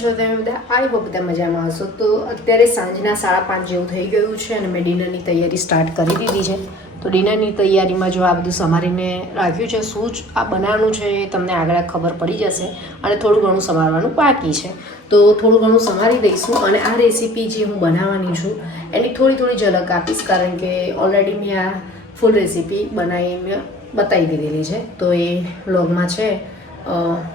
છો તમે બધા? આઈ હોપ બધા મજામાં હશો. તો અત્યારે સાંજના 5:30 જેવું થઈ ગયું છે અને મેં ડિનરની તૈયારી સ્ટાર્ટ કરી દીધી છે. તો ડિનરની તૈયારીમાં જો આ બધું સમારીને રાખ્યું છે, શું જ આ બનાવવાનું છે એ તમને આગળ ખબર પડી જશે. અને થોડું ઘણું સમારવાનું બાકી છે, તો થોડું ઘણું સમારી દઈશું. અને આ રેસીપી જે હું બનાવવાની છું એની થોડી ઝલક આપીશ, કારણ કે ઓલરેડી મેં આ ફૂલ રેસીપી બનાવીને બતાવી દીધેલી છે. તો એ વ્લોગમાં છે,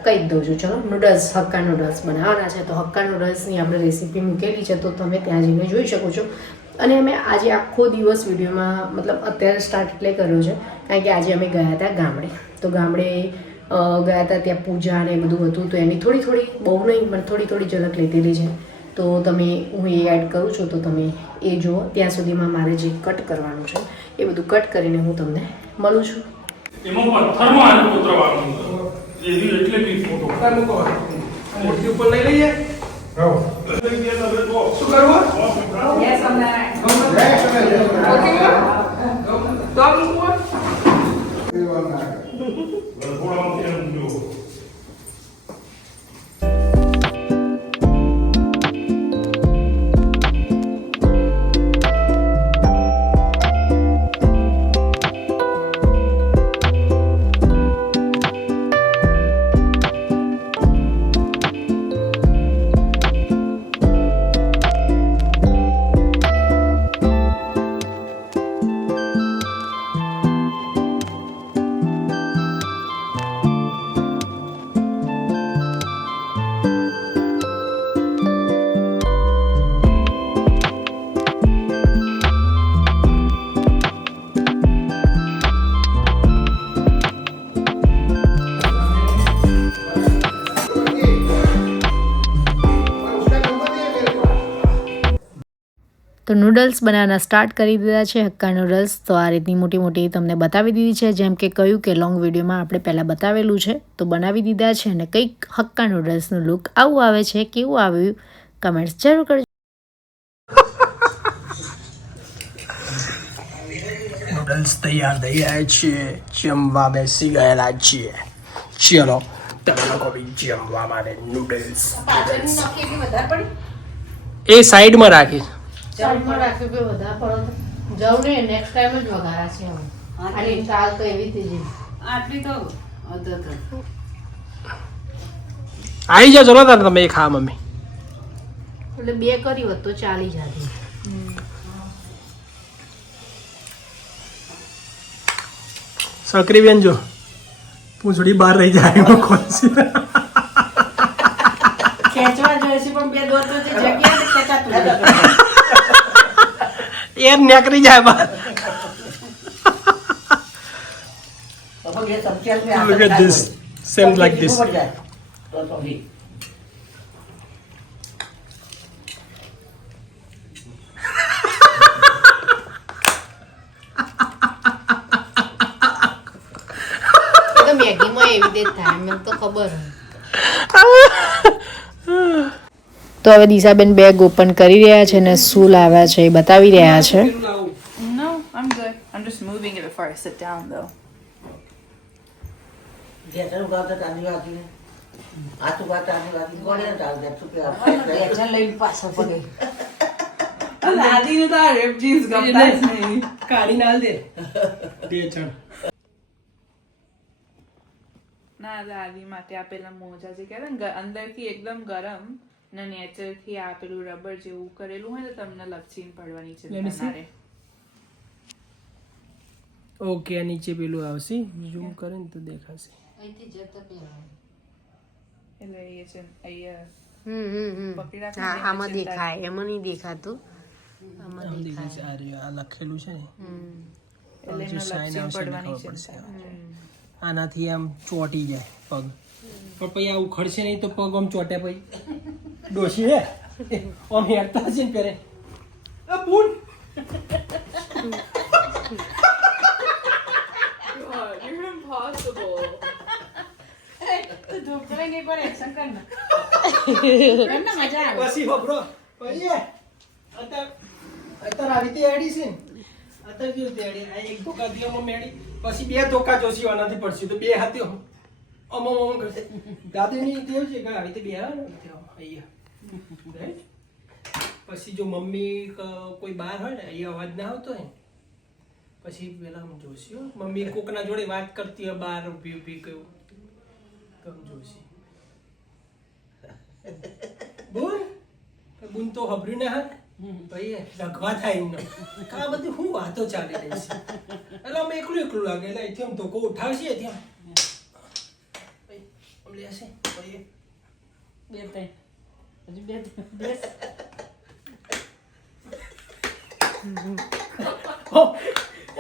કહી જ દઉં છું. ચલો, નૂડલ્સ, હક્કા નૂડલ્સ બનાવવાના છે. તો હક્કા નૂડલ્સની આપણે રેસીપી મૂકેલી છે, તો તમે ત્યાં જઈને જોઈ શકો છો. અને અમે આજે આખો દિવસ વિડીયોમાં, મતલબ અત્યારે સ્ટાર્ટ એટલે કર્યો છે કારણ કે આજે અમે ગયા હતા ગામડે. તો ગામડે ગયા હતા, ત્યાં પૂજા અને એ બધું હતું. તો એની થોડી બહુ નહીં પણ થોડી ઝલક લીધેલી છે. તો તમે, હું એ એડ કરું છું તો તમે એ જુઓ. ત્યાં સુધીમાં મારે જે કટ કરવાનું છે એ બધું કટ કરીને હું તમને મળું છું. એમાં પથ્થરમાં આને કોતરવાનું એવી એટલે બી ફોટો મોટી ઉપર લઈ લઈએ. શું કરવું? તો નૂડલ્સ બનાવવાના સ્ટાર્ટ કરી દીધા છે, હક્કા નૂડલ્સ. તો આ રીતની મોટી તમને બતાવી દીધી છે. જેમ કે કહ્યું કે લોંગ વિડીયોમાં આપણે પહેલાં બતાવેલું છે, તો બનાવી દીધા છે. અને કંઈક હક્કા નૂડલ્સનું લુક આવું આવે છે. કેવું આવ્યું કમેન્ટ્સ જરૂર કરજો. નૂડલ્સ તૈયાર થઈ ગયા છે, જમવા બેસી ગયેલા છીએ. ચલો તમે લોકો બી જમવા માટે નૂડલ્સ એ સાઈડમાં રાખીશ. સાઈડમાં રાખ્યું કે વધારે પડો જાવ ને, નેક્સ્ટ ટાઈમ જ વઘારા છે. આની ચાલ તો એવી જ આટલી તો આવી જાઓ. ચલો તારે તમે ખા મમ્મી. એટલે 2 કરી હોત તો ચાલી જાય. સકરી બેન જો પૂંછડી બહાર રહી જાય એમાં ખોલસી ખેંચવા જોઈએ છે પણ 2 દોત તો જગ્યા ને ખેંચાતું એર નીકળી જાય બહાર. Look at this. Same like this. મેગીમાં એવી રીતે થાય, મને તો ખબર. તો હવે દિશાબેન બેગ ઓપન કરી રહ્યા છે અને શું લાવ્યા છે એ બતાવી રહ્યા છે. No, I'm good. I'm just moving it before I sit down, though. દાદીને તો આ રેપ જીન્સ ગમતા જ નહીં. કાઢી નાલ દે. ના, દાદી માટે આ પેલા મોજા જે કહેવાય ને અંદરથી એકદમ ગરમ ને નેચરથી આ પેલું રબર જેવું કરેલું હોય તો તમને લપસીને પડવાની છે તમારે. ઓકે, નીચે પેલું આવશે, ઝૂમ કરે ને તો દેખાશે. એટલે એ છે અહીંયા પકડી હા, રાખીને આમાં દેખાય, એમાં નહીં દેખાતું. આમાં દેખાય. આ લખેલું છે ને, એટલે એમને લપસીને પડવાની છે. આનાથી આમ ચોટી જાય પગ, પણ પછી આ ઉખડશે નહીં તો પગ આમ ચોટે. પછી ડોશી હે આમ હેરતા હશે ને પેરે બૂટ You're impossible. પછી હોબરો પછી અત્યારે આવી રીતે એડી છે ને, અત્યારે કેવું એડી આ એક ધોકા દિયોમાં મેળી, પછી 2 ધોકા જોશી આનાથી પડશે તો 2 હાથે અમ કરશે. દાદીની ટેવ છે કે આવી રીતે 2 અહીંયા Right? પછી જો મમ્મી કોઈ બહાર હોય ને એ અવાજ ના આવતો હોય ને, પછી પેલા આમ જોશી હો, મમ્મી કોકના જોડે વાત કરતી હોય બહાર ઊભી ઊભી કયું કમ જોશી બોલ બુન તો હબર્યું ને હા ભાઈ લગવા થાય એમને આ બધી શું વાતો ચાલી રહી છે. એટલે અમે એકલું એકલું લાગે એટલે અહીંથી આમ ધોકો ઉઠાવશે ત્યાં આમ લેશે ભાઈ બે ત્રણ હજુ બે બેસ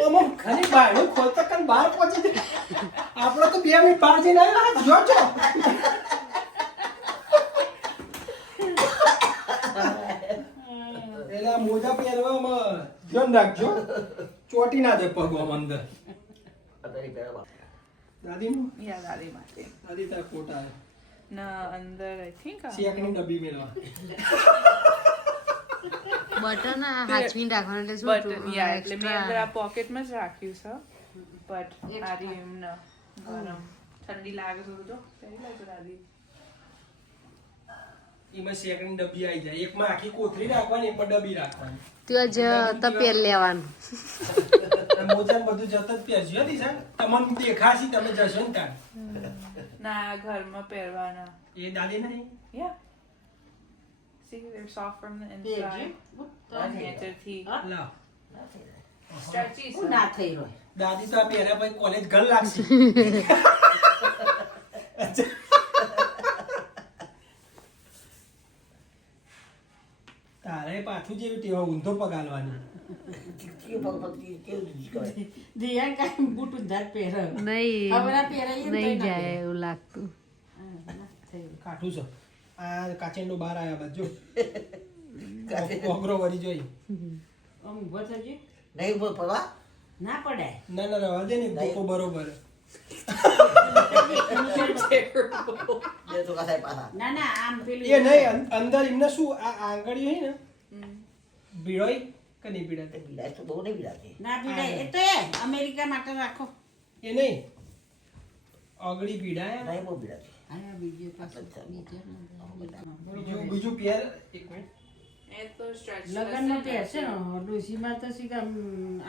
ઓમ ખાલી બાયણું ખોલતા કાન બહાર પહોંચી જાય. આપણે તો 2 મિનિટ બહાર જઈને આવ્યા જો છો. એટલે આ મોજા પહેરવામાં ધ્યાન રાખજો, ચોટી ના જાય પગમાં અંદર. દાદીનું યા દાદી માટે દાદી તાર કોટા ના અંદર આઈ થિંક શેકની ડબ્બી મેળવા બટર ના હાચવીને રાખવાનું એટલે શું બટ યા એટલે મેં અંદર આ પોકેટમાં જ રાખ્યું છે. બટ આ રીમ ન ગરમ ઠંડી લાગે છે તો કેવી લાગે દાદી? એમાં શેકની ડબ્બી આવી જાય, એકમાં આખી કોથળી રાખવાની, એકમાં ડબ્બી રાખવાની. ત્યાં જ તપેલ લેવાનું. મોજા ને બધું જત જ પહેરજો હતી સર, તમને દેખાશી તમે જશો ને ત્યાં. ના ઘરમાં પહેરવાના. એ દાદી નહીં Yeah. See, they're soft from the inside. અને નેચરથી લાવ stretchy છે. ના થઈ રહ્યો દાદી તો આ પહેર્યા પછી કોલેજ ઘર લાગશે. તારે પાછું જેવી ટેવ ઊંધો પગાલવાની. દિયા કાંઈ બૂટ ઉધાર પહેરે નહીં હવરા પહેરાઈએ ને નહીં તોય ના જાય એવું લાગતું. કાઠું છે આ કાચેન્ડો બહાર આવ્યા બાદ જો ઓગરો વળી જોઈ. આમ ઊભો થજે નહીં બોલ પવા ના પડાય ના ના રવા દે ને ધોકો બરોબર. જે તો કાસાય પાછા ના ના આમ પેલું એ નહીં અંદર એમને શું આ આંગળી હોય ને ભીડોય કે નહીં ભીડાતી બિલાય તો બહુ નહીં બિલાતી ના પીડાય એ તો એ અમેરિકા માટે રાખો એ નહીં આગળી ભીડાય નહીં બહુ બિલાતી આયા બીજે પાછું બીજું પેર એક મિનિટ એ તો stretch લગનમાં પહેરશે ને ડોશીમાં તો શી કામ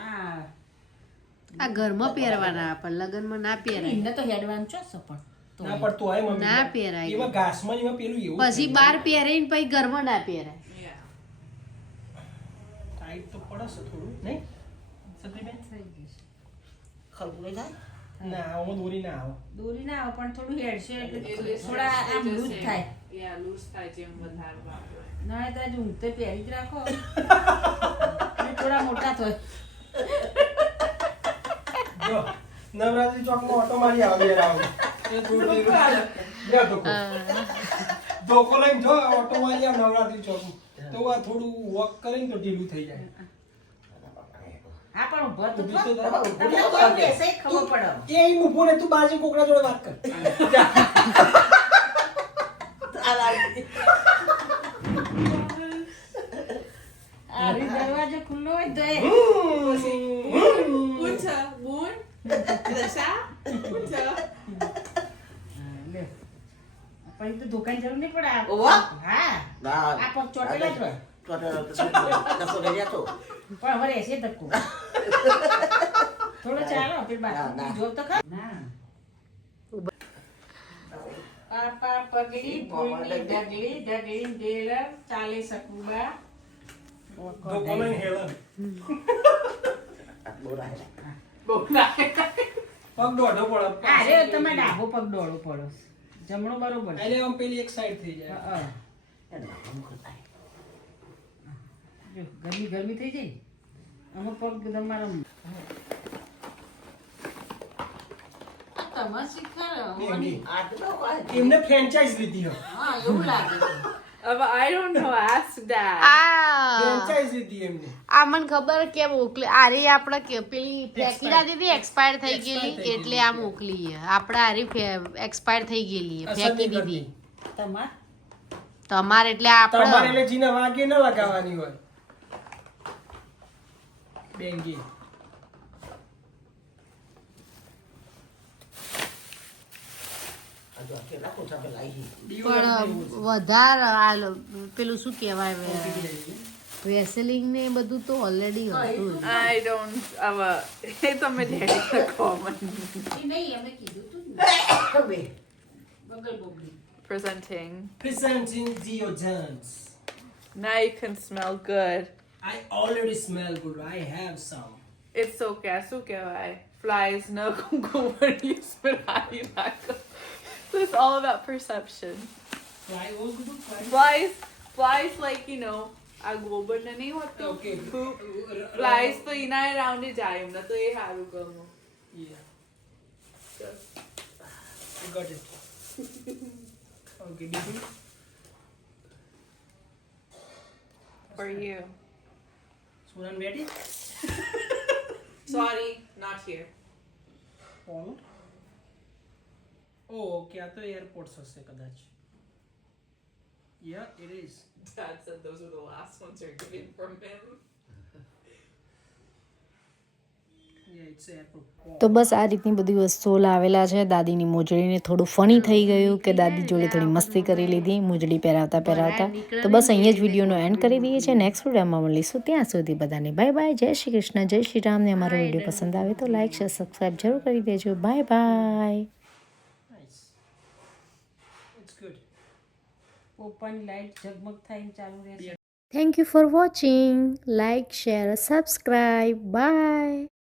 આ આ ઘરમાં પહેરવાના પણ લગ્નમાં ના પહેરાય. એમને તો હેડવાનું છો સપણ ના પડતો હોય મમ્મી ના પહેરાય. એમાં ઘાસમાં ને એમાં પેલું એવું પછી બહાર પહેરાય ને પછી ઘરમાં ના પહેરાય. Yeah. ટાઈટ તો પડે છે થોડું નહીં સતીબેન ખરખું નહીં થાય ના આમાં દોરી ના આવે દોરી ના આવે પણ થોડું હેડશે એટલે એટલે થોડા આમ stretchy લૂઝ જશે. થાય Yeah, loose થાય જેમ વધારે વાપરો. ના તો હજુ ઊંઘતે પહેરી જ રાખો અને થોડા મોટા થાય જો નવરાત્રી ચોકમાં ઓટો મારી આવે યાર આવો એ થોડું ધીરું લે ધોકો ધોકો લઈને જો ઓટો મારી આવે નવરાત્રી ચોકમાં તો આ થોડું વોક કરીને તો ઢીલું થઈ જાય. હા પણ ઊભો તો ઊભી તો થો. થાવ. તમને કોણ બેસે એ ખબર પડે એ અહીં ઊભો ને તું બાજુ કોકના જોડે વાત કર. આરી દરવાજો ખુલ્લો હોય તો એ Bunta, bun, rasa, bunta. લે. પછી તો દુકાન જરૂર નહીં પડે આ- ઓવા? હા ના આ પગ ચોટેલા જ હોય નસો લઈ જતો પણ હવે રહેશે ધક્કો થોડો ચાલો પછી ના, ના. બાકી જો તો ખરા ના આપા પગડી ફૂલની ઢગલી ઢગલી ઢેલર ચાલે સકુબા ધોકો લઈને હેલન બહુ રાહે બહુ લાગે. પગ દોઢો પડે. અરે તમે ડાબો પગ દોડો પડો જમણો બરોબર છે. એટલે આમ પેલી એક સાઈડ થઈ જાય. હા, હા. જો ગરમી ગરમી થઈ જાય ને અમુક પગ તમારા તમે શીખર એમને ફ્રેન્ચાઇઝ લીધી હોય. હા એવું લાગે છે. હવે I don't know, ask dad. આ ફ્રેન્ચાઇઝ લીધી એમને. આ મને ખબર કેમ મોકલી આરી આપણે કે પેલી ફેંકી દીધી એક્સપાયર થઈ ગયેલી એટલે આ મોકલી આપણે આરી એક્સપાયર થઈ ગયેલી ફેંકી દીધી. તમાર તમારે એટલે તમારે આપણે એટલે જીને વાગે ન લગાવવાની હોય બેંગી. જો કેટલા કોથળા પેલા આવી છે. પણ વધારે આ પેલું શું કહેવાય વેસલિંગ ને એ બધું તો ઓલરેડી હતું જ. આઈ ડોન્ટ આવા એ તમે ડેડી કોમન નહીં અમે કીધું તું ને બે બગલ બોગડી presenting. Presenting deodorants. Now you can smell good. I already smell good. I have some. It's okay. શું કહેવાય flies ન કુંકુમરી smell so it's all about perception. Fly was good. Flies like you know આ ગોબર ને નહીં હોતું Okay. poop. Flies તો એના રાઉન્ડે જાય એમને તો એ સારું ગમે. Yeah. I got it. Okay, did you? For you. Sunan ready? Sorry, not here. કોણ? Oh, okay. આ તો એરપોર્ટ હશે કદાચ. Yeah, it is. Dad said those were the last ones you're getting from him. Yeah, it's airport. તો બસ આ રીતની બધી વસ્તુઓ લાવેલા છે. દાદીની મોજડીને થોડું ફની થઈ ગયું કે દાદી જોડે થોડી મસ્તી કરી લીધી મોજડી પહેરાવતા તો બસ અહીંયા જ વિડીયોનો એન્ડ કરી દઈએ છીએ. નેક્સ્ટ વિડીયોમાં મળીશું. ત્યાં સુધી બધાને બાય બાય. જય શ્રી કૃષ્ણ, જય શ્રી રામ. ને અમારો વિડીયો પસંદ આવે તો લાઈક શેર સબસ્ક્રાઈબ જરૂર કરી દેજો. Bye bye. Nice. It's good. પોપન લાઈટ ઝગમગ થઈને ચાલુ રહેશે. Thank you for watching. Like share subscribe. By.